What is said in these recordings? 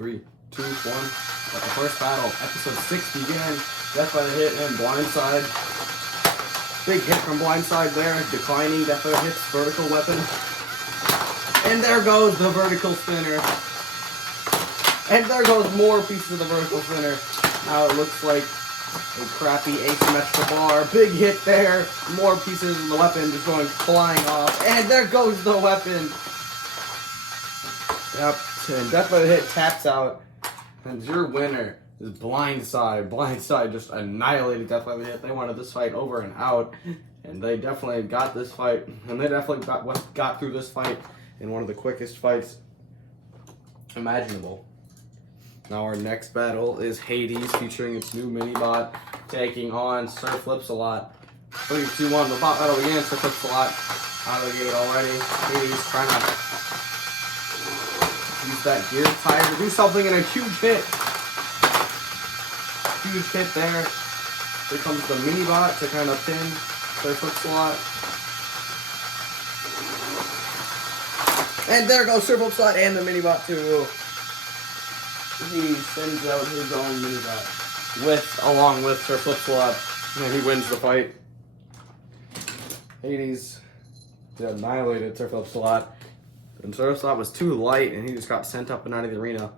3, 2, 1. Let the first battle, episode 6 begin. Death by the Hit and Blindside. Big hit from Blindside there. Declining Death by the Hit's vertical weapon. And there goes the vertical spinner. And there goes more pieces of the vertical spinner. Now it looks like a crappy asymmetrical bar. Big hit there. More pieces of the weapon just going flying off. And there goes the weapon. Yep. And Death by the Hit taps out. And your winner is Blindside. Blindside just annihilated Death by the Hit. They wanted this fight over and out. And they definitely got this fight. And they definitely got through this fight in one of the quickest fights imaginable. Now our next battle is Hades featuring its new mini-bot taking on Sir Flip-A-Lot. 3, 2, 1, the bot battle begins. Sir Flip-A-Lot out of the gate already. Hades trying to use that gear tire to do something, and a huge hit. Huge hit there. Here comes the mini-bot to kind of pin Sir Flip-A-Lot. And there goes Sir Flip-A-Lot and the mini-bot too. He sends out his own mini-bot along with Sir Flip-A-Lot, and he wins the fight. Hades annihilated Sir Flip-A-Lot, and Sir Flip-A-Lot was too light, and he just got sent up and out of the arena.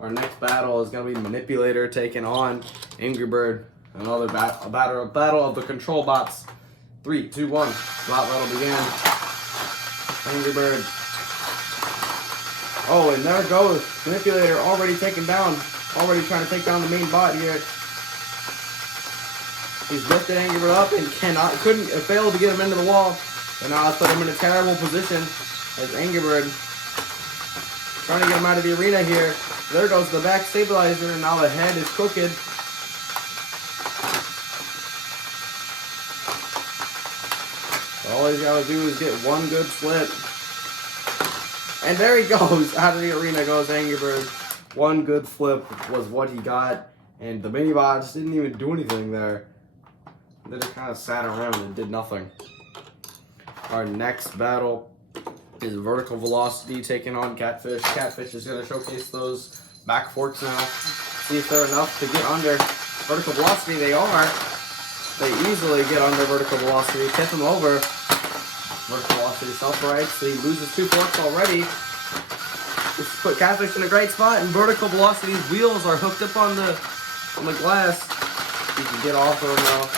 Our next battle is going to be Manipulator taking on Angry Bird. Another battle of the control bots. 3, 2, 1. Bot battle began. Angry Bird. Oh, and there goes Manipulator already taken down. Already trying to take down the main bot here. He's lifted Angry Bird up and failed to get him into the wall. And now it's put him in a terrible position as Angry Bird trying to get him out of the arena here. There goes the back stabilizer, and now the head is crooked. All he's got to do is get one good flip. And there he goes. Out of the arena goes Angry Bird. One good flip was what he got. And the mini-bots didn't even do anything there. They just kind of sat around and did nothing. Our next battle is Vertical Velocity taking on Catfish. Catfish is going to showcase those back forks now. See if they're enough to get under Vertical Velocity. They are. They easily get under Vertical Velocity. Tip him over. Vertical Velocity self-rights. He loses 2 forks already. This put Catfish in a great spot, and Vertical Velocity's wheels are hooked up on the glass. He can get off of them now.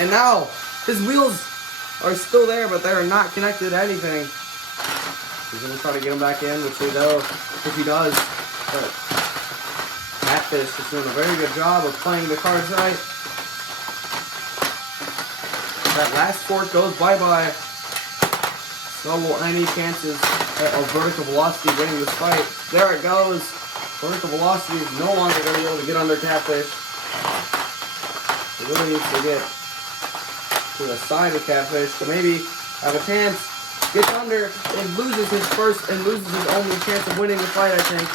And now his wheels are still there, but they are not connected to anything. He's gonna try to get him back in, which we know if he does. But Catfish is doing a very good job of playing the cards right. That last fork goes bye-bye. No any chances of Vertical Velocity winning this fight. There it goes. Vertical Velocity is no longer going to be able to get under Catfish. He really needs to get to the side of Catfish to maybe have a chance. Gets under and loses his only chance of winning the fight, I think.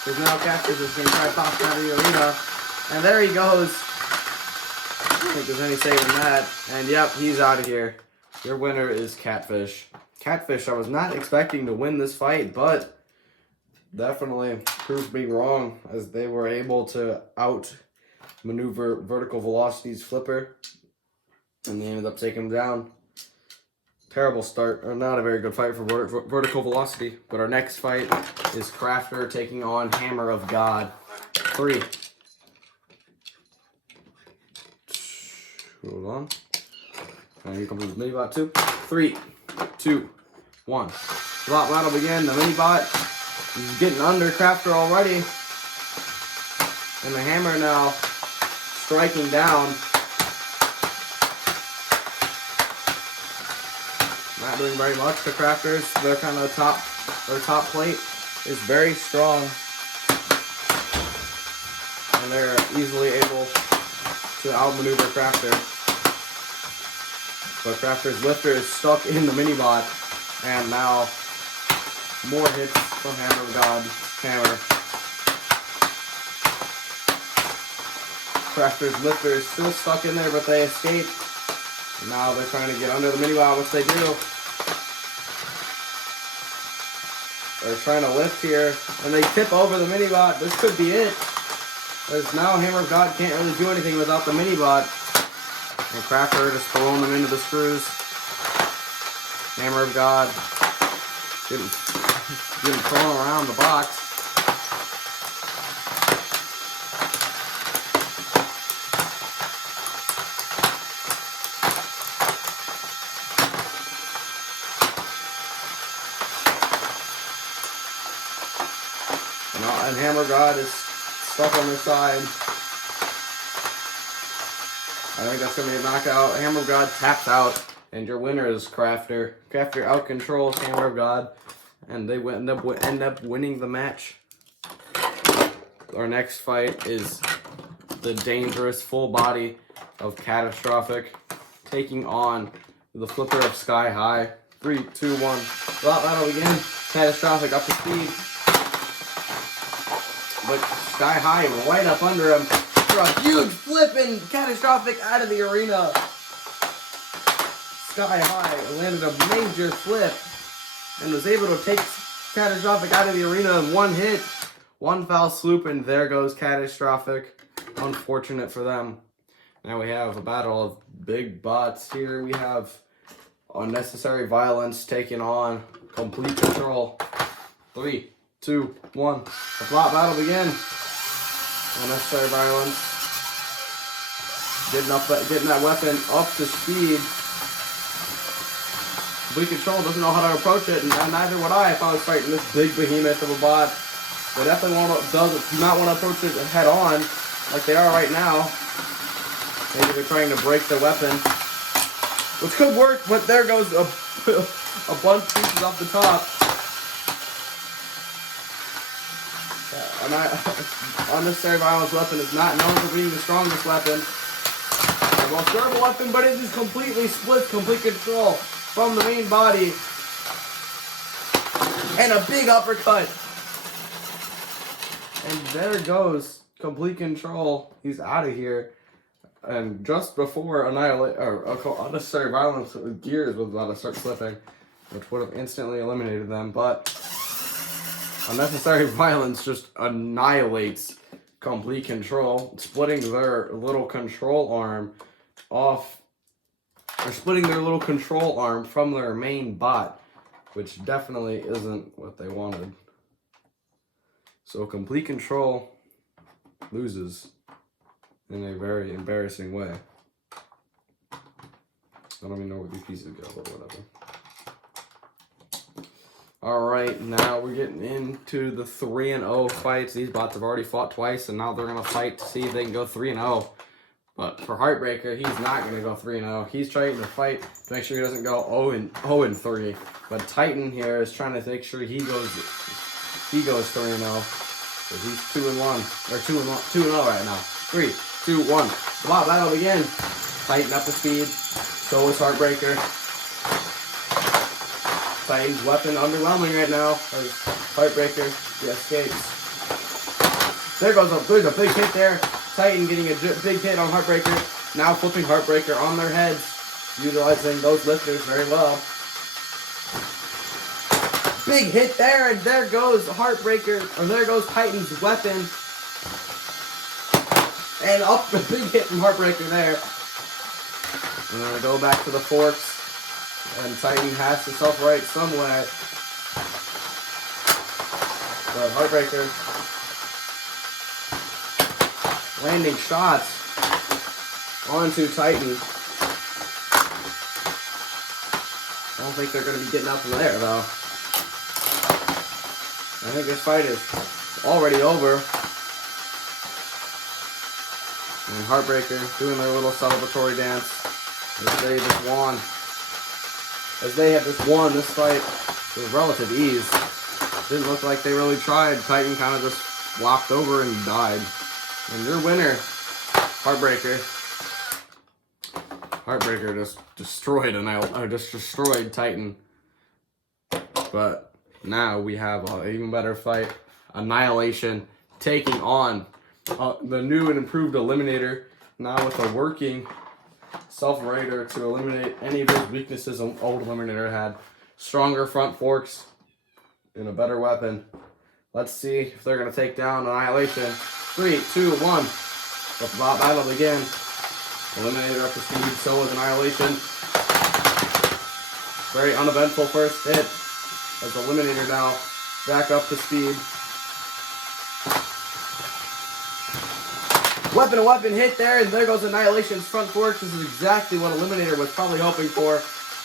Because now Catfish is going to try to pop out of the arena. And there he goes. I don't think there's any saving that. And yep, he's out of here. Your winner is Catfish. Catfish, I was not expecting to win this fight, but definitely proved me wrong as they were able to outmaneuver Vertical Velocity's flipper, and they ended up taking him down. Terrible start, or not a very good fight for Vertical Velocity, but our next fight is Crafter taking on Hammer of God. 3. Hold on. And here comes the mini-bot 2. 3, 2, 1. Bot battle begin. The mini-bot is getting under Crafter already. And the hammer now striking down. Not doing very much to Crafters. Their kind of their top plate is very strong. And they're easily able to outmaneuver Crafter. But Crafter's lifter is stuck in the mini-bot, and now more hits from Hammer of God. Hammer. Crafter's lifter is still stuck in there, but they escape. And now they're trying to get under the mini-bot, which they do. are trying to lift here, and they tip over the mini-bot. This could be it. As now Hammer of God can't really do anything without the mini-bot. And Crafter just throwing them into the screws. Hammer of God getting thrown around the box. And Hammer God is stuck on the side. I think that's going to be a knockout. Hammer of God taps out. And your winner is Crafter. Crafter out controls Hammer of God. And they end up winning the match. Our next fight is the dangerous full body of Catastrophic taking on the flipper of Sky High. 3, 2, 1. Battle begin. Catastrophic up to speed. But Sky High right up under him for a huge flip and Catastrophic out of the arena. Sky High landed a major flip and was able to take Catastrophic out of the arena in one hit. One foul swoop, and there goes Catastrophic. Unfortunate for them. Now we have a battle of big bots here. We have Unnecessary Violence taking on Complete Control. 3, 2, 1. The plot battle begin. Unnecessary Violence. Getting that weapon up to speed. Complete Control doesn't know how to approach it, and neither would I if I was fighting this big behemoth of a bot. They definitely do not want to approach it head on, like they are right now. Maybe they're trying to break the weapon, which could work, but there goes a bunch of pieces off the top. Unnecessary Violence weapon is not known for being the strongest weapon. The most durable weapon, but it is completely split Complete Control from the main body. And a big uppercut. And there goes Complete Control. He's out of here. And just before Unnecessary Violence gears was about to start slipping, which would have instantly eliminated them, but Unnecessary Violence just annihilates Complete Control, splitting their little control arm off, or splitting their little control arm from their main bot, which definitely isn't what they wanted. So Complete Control loses in a very embarrassing way. I don't even know where these pieces go, but whatever. Alright, now we're getting into the 3-0 fights. These bots have already fought twice, and now they're going to fight to see if they can go 3-0. But for Heartbreaker, he's not going to go 3-0. He's trying to fight to make sure he doesn't go 0-3. But Titan here is trying to make sure he goes 3-0. So he's 2-1, or 2-0 right now. 3, 2, 1. The bot battle begin. Titan up to speed. So is Heartbreaker. Titan's weapon underwhelming right now. Heartbreaker, he escapes. There's a big hit there. Titan getting a big hit on Heartbreaker. Now flipping Heartbreaker on their heads. Utilizing those lifters very well. Big hit there, and there goes Heartbreaker, or there goes Titan's weapon. And up, a big hit from Heartbreaker there. And then we go back to the forks. And Titan has to self-right some way. But Heartbreaker landing shots onto Titan. I don't think they're going to be getting up from there, though. I think this fight is already over. And Heartbreaker doing their little celebratory dance as they just won. As they have just won this fight with relative ease. Didn't look like they really tried. Titan kind of just walked over and died. And your winner, Heartbreaker. Heartbreaker just destroyed Titan. But now we have an even better fight. Annihilation taking on the new and improved Eliminator. Now with a working self-righter to eliminate any of those weaknesses an old Eliminator had. Stronger front forks, and a better weapon. Let's see if they're going to take down Annihilation. 3, 2, 1. Let the battle begin. Eliminator up to speed, so is Annihilation. Very uneventful first hit as Eliminator now back up to speed. Weapon to weapon hit there, and there goes Annihilation's front forks. This is exactly what Eliminator was probably hoping for,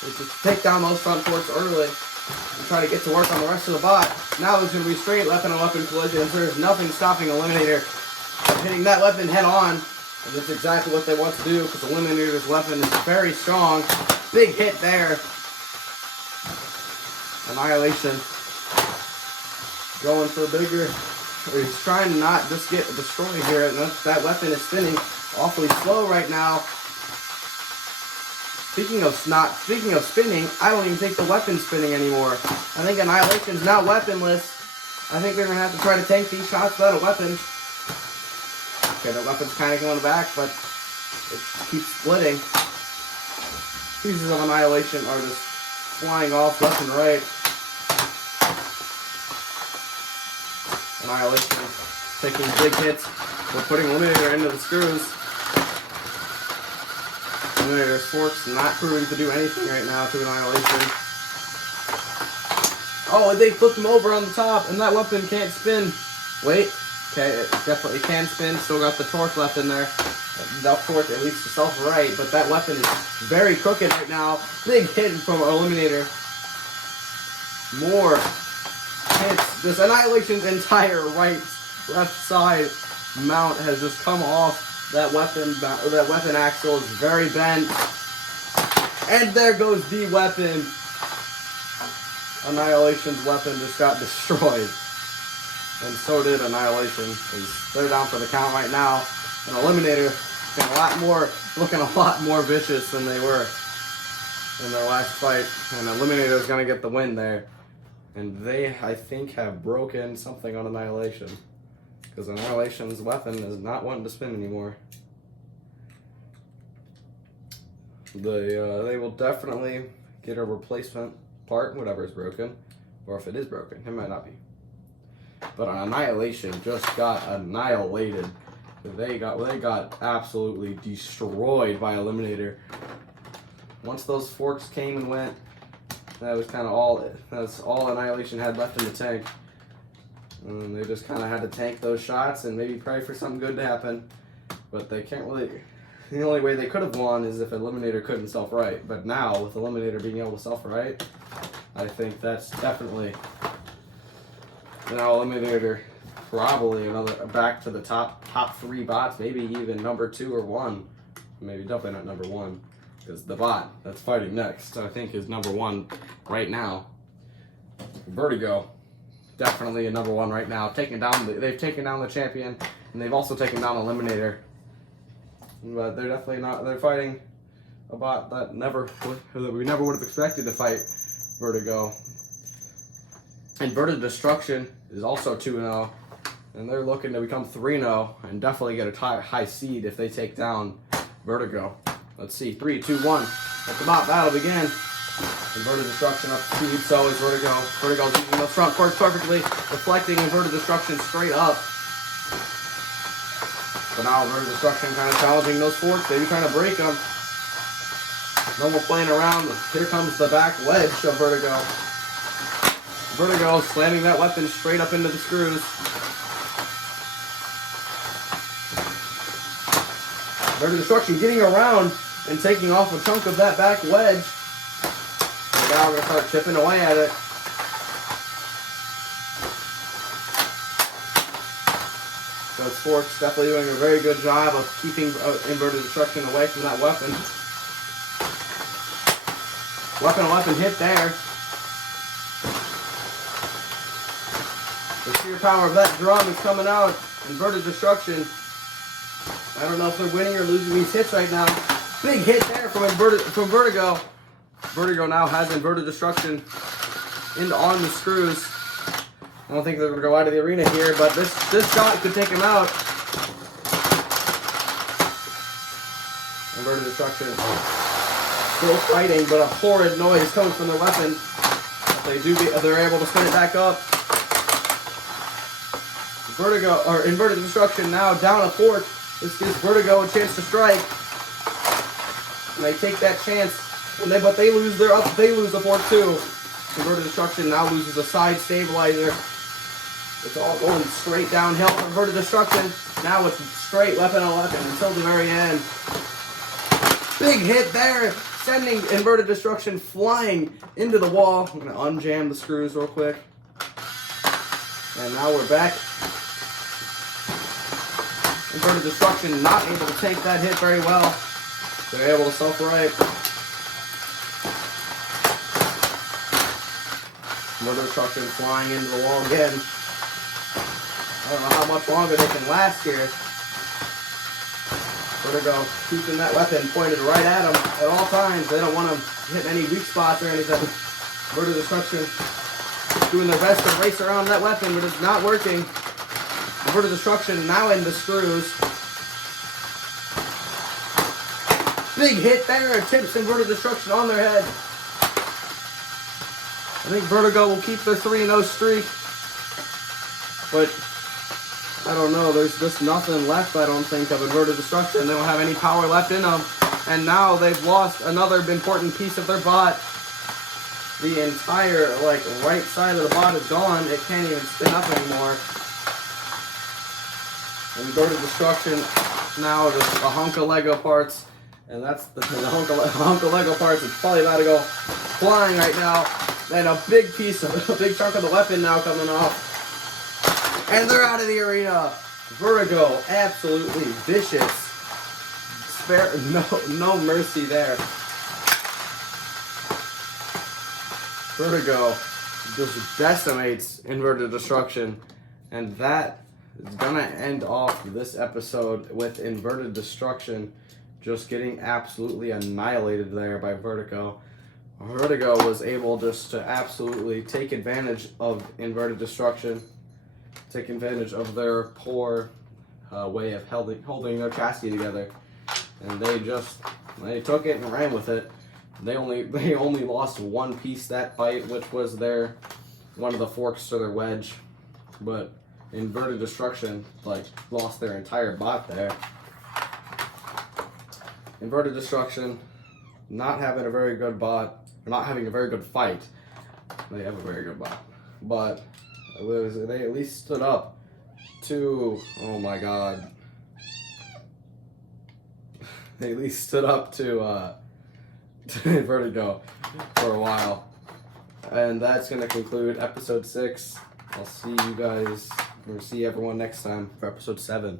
is to take down those front forks early and try to get to work on the rest of the bot. Now there's going to be straight weapon to weapon collisions. There's nothing stopping Eliminator from hitting that weapon head on, and that's exactly what they want to do because Eliminator's weapon is very strong. Big hit there. Annihilation going for bigger. He's trying to not just get destroyed here. And that weapon is spinning awfully slow right now. Speaking of spinning, I don't even think the weapon's spinning anymore. I think Annihilation's now weaponless. I think they're going to have to try to tank these shots without a weapon. Okay, the weapon's kind of going back, but it keeps splitting. Pieces of Annihilation are just flying off left and right. Annihilation taking big hits. We're putting Eliminator into the screws. Eliminator's forks not proving to do anything right now to Annihilation. Oh, and they flipped him over on the top, and that weapon can't spin. Wait. Okay, it definitely can spin. Still got the torque left in there. That torque at least itself right, but that weapon is very crooked right now. Big hit from Eliminator. More hits. This Annihilation's entire left side mount has just come off. That weapon axle is very bent. And there goes the weapon. Annihilation's weapon just got destroyed. And so did Annihilation. They're down for the count right now. And Eliminator looking a lot more vicious than they were in their last fight. And Eliminator is going to get the win there. And they, I think, have broken something on Annihilation. Because Annihilation's weapon is not wanting to spin anymore. They will definitely get a replacement part, whatever is broken. Or if it is broken, it might not be. But Annihilation just got annihilated. They got absolutely destroyed by Eliminator. Once those forks came and went, that was kind of all. That's all Annihilation had left in the tank. And they just kind of had to tank those shots and maybe pray for something good to happen. But they can't really. The only way they could have won is if Eliminator couldn't self-right. But now, with Eliminator being able to self-right, I think that's definitely. Now Eliminator probably back to the top 3 bots, maybe even number 2 or 1. Maybe definitely not number 1. Because the bot that's fighting next, I think, is number 1 right now. Vertigo, definitely a number 1 right now. They've taken down the champion, and they've also taken down Eliminator. But they're definitely not. They're fighting a bot that we never would have expected to fight Vertigo. And Vertigo Destruction is also 2-0, and they're looking to become 3-0 and definitely get a high seed if they take down Vertigo. Let's see, 3, 2, 1. Let the bot battle begin. And Vertigo Destruction up to speed, so is Vertigo. Vertigo's using those front forks perfectly, deflecting and Vertigo Destruction straight up. So now Vertigo Destruction kind of challenging those forks, maybe trying to break them. No more playing around. Here comes the back wedge of Vertigo. Vertigo slamming that weapon straight up into the screws. Vertigo Destruction getting around and taking off a chunk of that back wedge. And now we're going to start chipping away at it. Those forks definitely doing a very good job of keeping Vertigo Destruction away from that weapon. Weapon hit there. The sheer power of that drum is coming out. And Vertigo Destruction, I don't know if they're winning or losing these hits right now. Big hit there from Vertigo. Vertigo now has Vertigo Destruction on the screws. I don't think they're going to go out of the arena here, but this shot could take him out. Vertigo Destruction still fighting, but a horrid noise coming from their weapon. They're able to spin it back up. Vertigo, or Inverted Destruction now down a fork. This gives Vertigo a chance to strike. And they take that chance. But they lose they lose the fork too. Inverted Destruction now loses a side stabilizer. It's all going straight downhill for Inverted Destruction. Now it's straight weapon on weapon until the very end. Big hit there, sending Inverted Destruction flying into the wall. I'm going to unjam the screws real quick. And now we're back. Inverted Destruction not able to take that hit very well. They're able to self-right. Inverted Destruction flying into the wall again. I don't know how much longer they can last here. Vertigo keeping that weapon pointed right at them at all times. They don't want to hit any weak spots or anything. Inverted Destruction doing their best to race around that weapon, but it's not working. Inverted Destruction now in the screws. Big hit there. Tips Inverted Destruction on their head. I think Vertigo will keep their 3-0 streak. But I don't know. There's just nothing left, I don't think, of Inverted Destruction. They don't have any power left in them. And now they've lost another important piece of their bot. The entire, right side of the bot is gone. It can't even spin up anymore. Inverted Destruction now just a hunk of Lego parts. And that's the hunk of Lego parts. It's probably about to go flying right now. And a big chunk of the weapon now coming off. And they're out of the arena. Vertigo, absolutely vicious. Spare no mercy there. Vertigo just decimates Inverted Destruction. And that is gonna end off this episode with Inverted Destruction just getting absolutely annihilated there by Vertigo. Vertigo was able just to absolutely take advantage of Inverted Destruction. Take advantage of their poor way of holding their chassis together, and they took it and ran with it. They only lost one piece that fight, which was one of the forks to their wedge, but Inverted Destruction lost their entire bot there. Inverted Destruction not having a very good bot, or not having a very good fight. They have a very good bot, but they at least stood up to, oh my god. They at least stood up to Vertigo for a while. And that's going to conclude episode 6. I'll see you guys, or see everyone next time for episode 7.